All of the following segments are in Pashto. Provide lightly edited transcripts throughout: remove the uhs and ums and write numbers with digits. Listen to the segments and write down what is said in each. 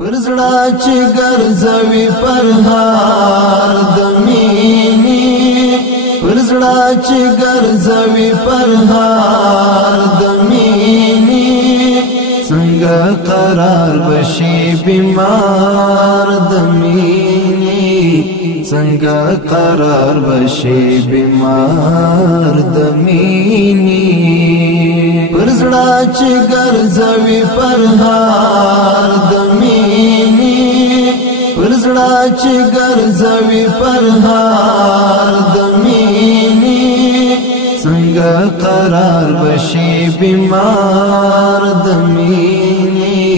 پرزړه چې ګرځوي پر هار د مینې پرزړه چې ګرځوي پر هار د مینې څنګه قرار بشي بیمار د مینې څنګه قرار بشي بیمار د مینې پرزړه چې ګرځوي پر هار د پرزړه چې ګرځوي پر هار د مینې څنګه قرار بشي بیمار د مینې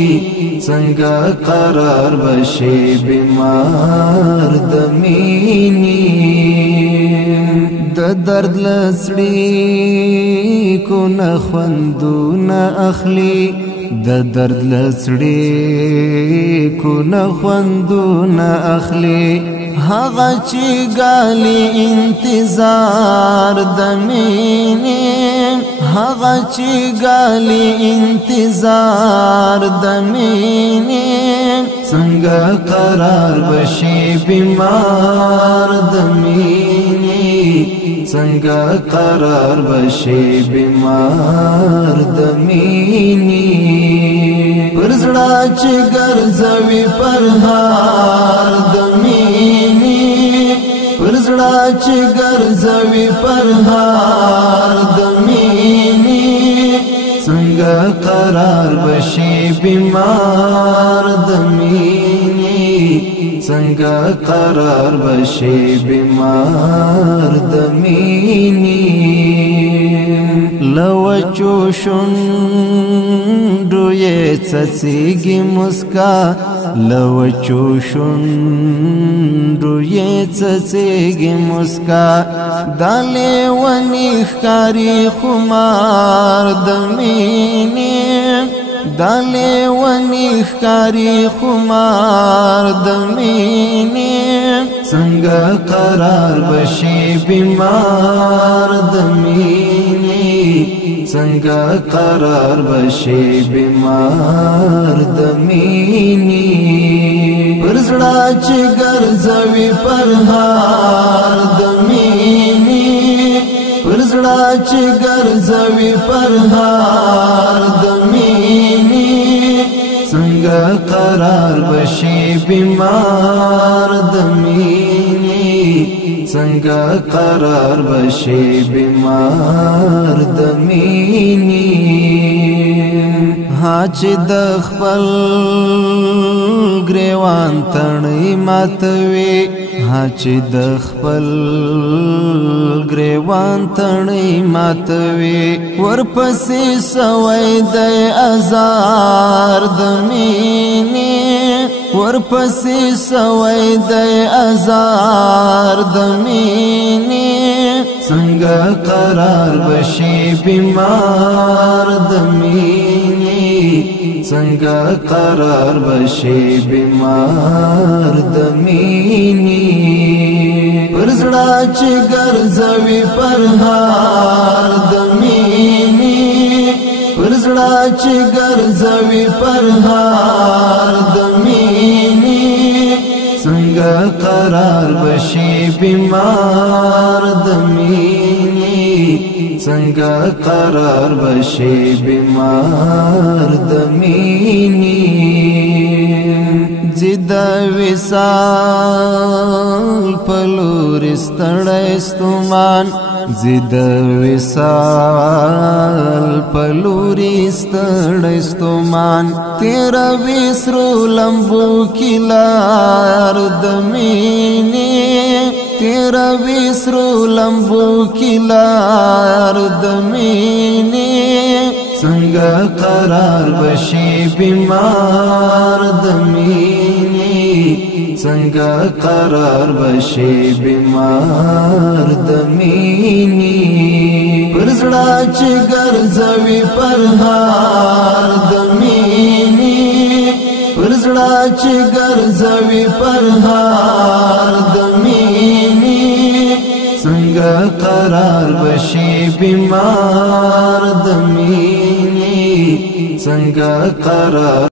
څنګه قرار بشي بیمار د مینې د درد لسړي کو نه خوندونه اخلي د درد لسړي کو نه خوندونه اخلي هغه چې ګالي انتظار د مینې هغه چې ګالي انتظار د مینې څنګه قرار بشي بیمار د مینې څنګه قرار بشي بیمار د مینې پرزړه چې ګرځوي پر هار د مینې پرزړه چې ګرځوي پر هار د مینې څنګه قرار بشي بیمار د مینې څنګه قرار بشي بیمار د مینې لوچو شونډو یې څڅېږي مسکا لوچو شونډو یې څڅېږي مسکا دا لیونی ښکاري خمار د مینې دا لیونی ښکاري خمار د مینې څنګه قرار بشي بیمار د مینې څنګه قرار بشي بیمار د مینې پرزړه چې ګرځوي پر هار د مینې پرزړه چې ګرځوي پر هار د مینې څنګه قرار بشي بیمار د مینې څنګه قرار بشي بیمار د مینې ها چې د خپل ګریوان تڼۍ ماتوي ها چې د خپل ګریوان تڼۍ ماتوي ورپسې سوی د ازار د مینې ورپسې سوی د ازار د مینې څنګه قرار بشي بیمار د مینې څنګه قرار بشي بیمار د مینې پرزړه چې ګرځوي پر هار د مینې پرزړه چې ګرځوي پر هار د مینې څنګه قرار بشي بیمار د مینې څنګه قرار بشي بیمار د مینې زید وصال پلور ستړی ستومان زید وصال پلور ستړی ستومان تیرا وسرو لمبو کلار د مینې تیرا وسرو لمبو کلار د مینې څنګه قرار بشي بیمار د مینې څنګه قرار بشي بیمار د مینې پرزړه چې ګرځوي پر هار د مینې پرزړه چې ګرځوي پر هار د مینې څنګه قرار بشي بیمار د مینې څنګه قرار